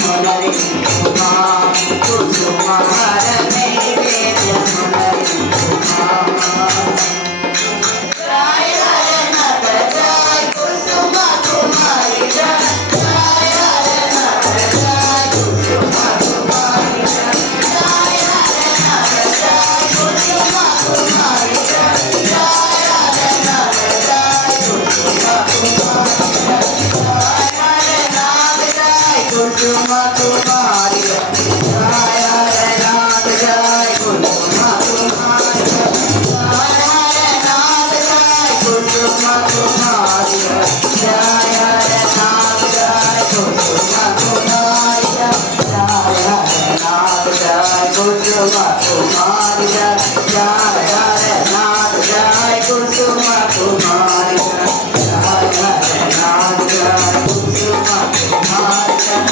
నైవేద్యములరించుమా కుసుమహార నైవేద్యములరించుమా జయ హర నట జయ కుసుమ కుమారి జయ జయ హర నట జయ కుసుమ కుమారి జయ జయ హర నట జయ కుసుమ కుమారి జయ జయ హర నట జయ కుసుమ కుమారి జయ కుసుమ కుమారి జయ హరనాథ జయ కుసుమ కుమారి జయ హరనాథ జయ కుసుమ కుమారి జయ హరనాథ జయ కుసుమ కుమారి జయ హరనాథ జయ కుసుమ కుమారి జయ హరనాథ జయ కుసుమ కుమారి జయ హరనాథ జయ కుసుమ కుమారి జయ